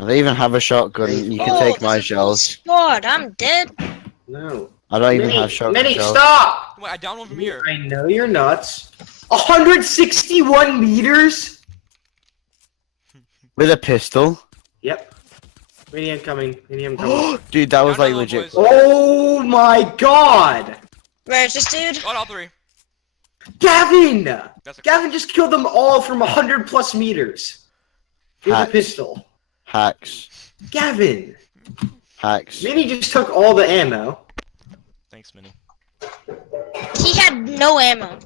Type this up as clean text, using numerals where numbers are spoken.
I don't even have a shotgun. You can take my there's a full shells. squad. I'm dead. No. I don't even Minnie, have shotgun Minnie, shells. stop! Wait, I downed one from here. I know you're nuts. 161 meters? With a pistol. Yep. Minnie, I'm coming. Minnie, I'm coming. Dude, that was Down like low, legit. boys. Oh my god! Where's this dude? Got all three. Gavin! That's a Gavin just killed them all from 100 plus meters. With a Hacks. pistol. Hacks. Gavin! Hacks. Minnie just took all the ammo. Thanks, Minnie. He had no ammo.